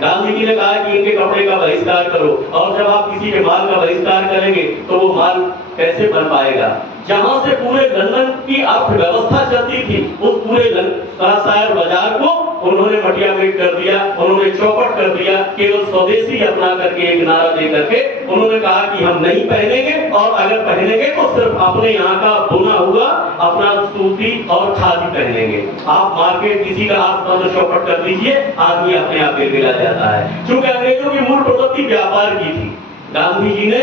गांधी जी ने कहा कि इनके कपड़े का बहिष्कार करो, और जब आप किसी के माल का बहिष्कार करेंगे तो वो माल कैसे बन पाएगा। जहां से पूरे लंदन की अर्थव्यवस्था चलती थी, उस पूरे शहर बाजार को उन्होंने मटिया मेट कर दिया, उन्होंने चौपट कर दिया। केवल स्वदेशी अपना करके एक नारा दे करके उन्होंने कहा कि हम नहीं पहनेंगे, और अगर पहनेंगे तो सिर्फ अपने यहाँ का बुना हुआ अपना सूती और खादी पहनेंगे। आप मार्केट किसी का आप चौपट कर दीजिए, आदमी अपने आप गिरा जाता है। क्योंकि अंग्रेजों की मूल प्रवृत्ति व्यापार की थी। गांधी जी ने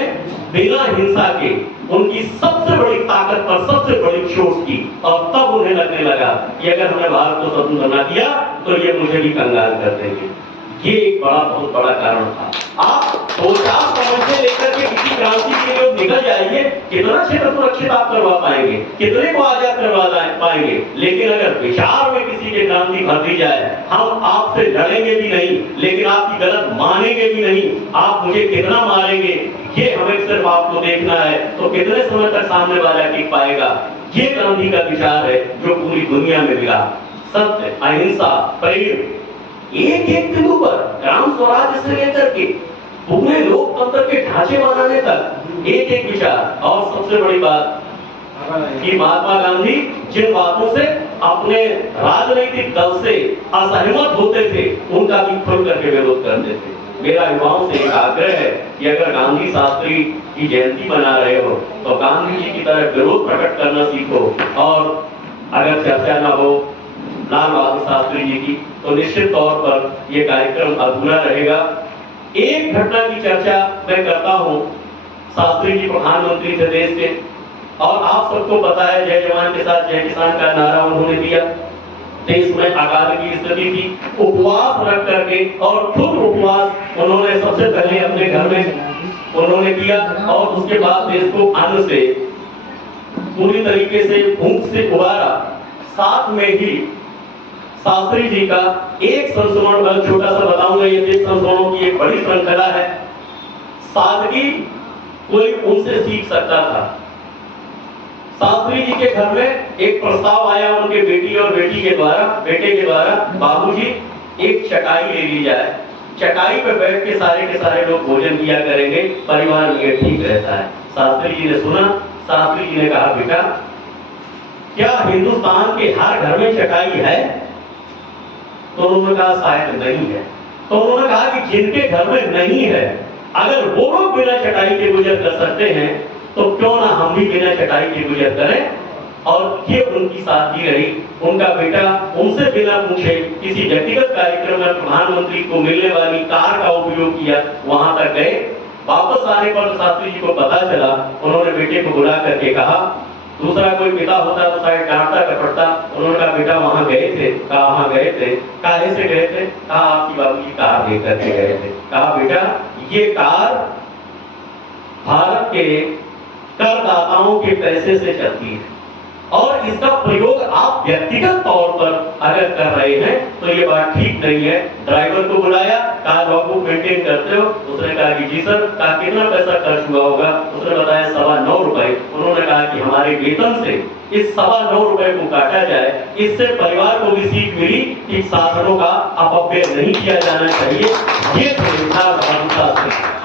बिना हिंसा के उनकी सबसे बड़ी ताकत पर सबसे बड़ी चोट की, और तब उन्हें लगने लगा कि अगर हमने भारत को स्वतंत्र न किया तो ये मुझे भी कंगाल कर देंगे। ये एक बहुत बड़ा कारण था। आप 2-4 समस्या लेकर के किसी क्रांति के लिए निकल जाइए, कितना क्षेत्र सुरक्षित आप करवा पाएंगे, कितने को आजाद करवा पाएंगे, लेकिन अगर विचार में किसी के क्रांति भर दी जाए, हम आपसे लड़ेंगे भी नहीं, लेकिन आपकी गलत मानेंगे भी नहीं, आप मुझे कितना मारेंगे ये हमें सिर्फ आपको देखना है, तो कितने समय तक सामने वाला टिक पाएगा। ये गांधी का विचार है जो पूरी दुनिया में मिला। सत्य, अहिंसा, प्रेम, एक एक बिंदु पर ग्राम स्वराज से लेकर के पूरे लोकतंत्र के ढांचे बनाने तक एक एक विचार। और सबसे बड़ी बात कि महात्मा गांधी जिन बातों से अपने राजनीतिक दल से असहमत होते थे, उनका भी खुल करके विरोध करते थे। मेरा युवाओं से एक आग्रह है कि अगर गांधी शास्त्री की जयंती मना रहे हो तो गांधी जी की तरह विरोध प्रकट करना सीखो, और अगर चर्चा न हो लाल बहादुर शास्त्री जी की, तो निश्चित तौर पर यह कार्यक्रम अधूरा रहेगा। एक घटना की चर्चा मैं करता हूं। शास्त्री जी प्रधानमंत्री थे देश के, और आप सबको पता है जय जवान के साथ जय किसान का नारा उन्होंने दिया। देश में अकाल की स्थिति थी, उपवास रख करके, और खुद उपवास उन्होंने सबसे पहले अपने घर में उन्होंने किया, और उसके बाद देश को अन्न से पूरी तरीके से भूख से उबारा। साथ में ही शास्त्री जी का एक संस्मरण मैं छोटा सा बताऊंगा। ये 30 संस्मरणों की एक बड़ी श्रृंखला है। सादगी कोई उनसे सीख सकता था। शास्त्री जी के घर में एक प्रस्ताव आया उनके बेटी और बेटे के द्वारा, बाबूजी एक चटाई ले ली जाए, चटाई पे बैठ के सारे लोग भोजन किया करेंगे, परिवार में ठीक रहता है। शास्त्री जी ने सुना। शास्त्री जी ने कहा, बेटा क्या हिंदुस्तान के हर घर में चटाई है? तो उन्होंने कहा शायद नहीं है। तो उन्होंने कहा कि जिनके घर में नहीं है, अगर वो लोग बिना चटाई के गुजर कर सकते हैं तो क्यों ना हम भी बिना चटाई के गुजर करें। और ये उनकी सादगी रही। उनका बेटा उनसे बिना पूछे किसी व्यक्तिगत कार्यक्रम में प्रधानमंत्री को मिलने वाली कार का उपयोग किया, वहां तक गए। वापस आने पर शास्त्री जी को पता चला। उन्होंने बेटे को बुला करके कहा, दूसरा कोई पिता होता तो शायद डांटता कपड़ता। उन्होंने कहा, बेटा वहां गए थे? कहा वहां गए थे। काहे से गए थे? कहा आपकी बाबूजी कार लेकर के गए थे। कहा बेटा ये कार भारत के करदाताओं के पैसे से चलती है, और इसका प्रयोग आप व्यक्तिगत तौर पर अगर कर रहे हैं तो ये बात ठीक नहीं है। ड्राइवर को बुलाया, कार लॉगबुक मेंटेन करते हो? उसने कहा कि जी सर। कहा कितना पैसा खर्च हुआ होगा? उसने बताया 9.25 रुपए। उन्होंने कहा कि हमारे वेतन से इस 9.25 रुपए को काटा जाए। इससे परिवार को भी सीख मिली कि साधनों का अपव्यय नहीं किया जाना चाहिए। ये था।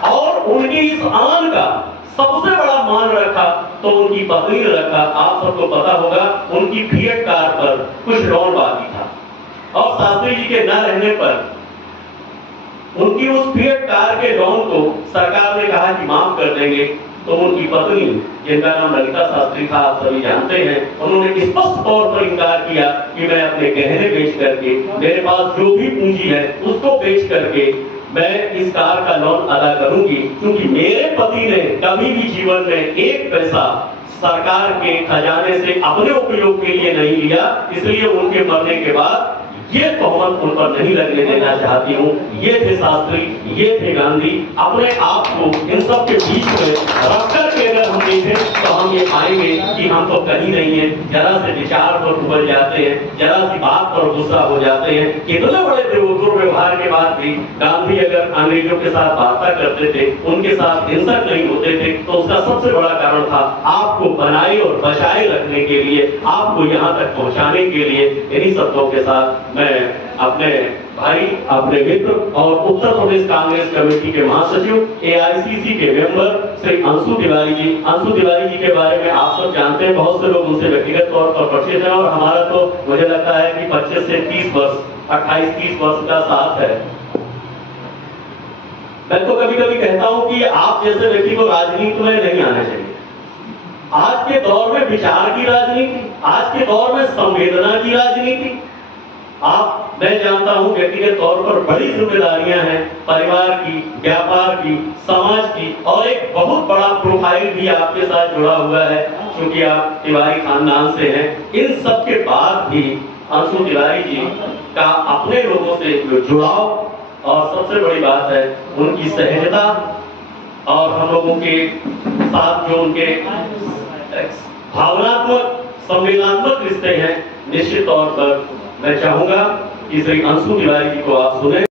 और उनकी इस आन का सबसे बड़ा मान रखा तो उनकी पत्नी ने रखा। आप सबको पता होगा उनकी फिएट कार पर कुछ लोन बाकी था, और शास्त्री जी के न रहने पर उनकी उस फिएट कार के लोन को सरकार ने कहा कि माफ कर देंगे। तो उनकी पत्नी, जिनका नाम ललिता शास्त्री था, आप सभी जानते हैं, उन्होंने स्पष्ट तौर पर इनकार किया कि मैं अपने गहने बेच करके, मेरे पास जो भी पूंजी है उसको बेच करके मैं इस कार का लोन अदा करूंगी, क्योंकि मेरे पति ने कभी भी जीवन में एक पैसा सरकार के खजाने से अपने उपयोग के लिए नहीं लिया। इसलिए उनके मरने के बाद ये तोहमत उन पर नहीं लगने देना चाहती हूँ। ये थे शास्त्री, ये थे गांधी। अपने आप को इन सब के बीच में रख करके अगर हम देखें तो हम ये पाएंगे कि हम तो कहीं नहीं है। जरा से विचार पर उबल जाते हैं, जरा सी बात पर गुस्सा हो जाते हैं। कितने बड़े दुर्व्यवहार के बाद भी गांधी अगर अंग्रेजों के साथ वार्ता करते थे, उनके साथ हिंसक नहीं होते थे, तो उसका सबसे बड़ा कारण था आपको बनाए और बचाए रखने के लिए, आपको यहाँ तक पहुँचाने के लिए। इन्हीं शब्दों के साथ मैं अपने भाई अपने मित्र और उत्तर प्रदेश कांग्रेस कमेटी के महासचिव एआईसीसी के मेंबर श्री अंशु तिवारी जी। अंशु तिवारी जी के बारे में आप सब जानते हैं, बहुत से लोग उनसे व्यक्तिगत तौर पर परिचित हैं और हमारा तो मुझे लगता है कि 25 से 30 वर्ष 28-30 वर्ष का साथ है। मैं तो कभी कभी कहता हूं कि आप जैसे व्यक्ति को राजनीति में नहीं आना चाहिए। आज के दौर में विचार की राजनीति, आज के दौर में संवेदना की राजनीति। मैं जानता हूं व्यक्तिगत तौर पर बड़ी जिम्मेदारियां हैं, परिवार की, व्यापार की, समाज की, और एक बहुत बड़ा प्रोफाइल भी आपके साथ जुड़ा हुआ है क्योंकि आप तिवारी खानदान से हैं। इन सब के बाद भी अंशु तिवारी जी का अपने लोगों से जो जुड़ाव और सबसे बड़ी बात है उनकी सहजता और हम लोगों के साथ जो उनके भावनात्मक संवेदनात्मक रिश्ते हैं, निश्चित तौर पर मैं चाहूंगा कि श्री अंशु तिवारी जी को आप सुने।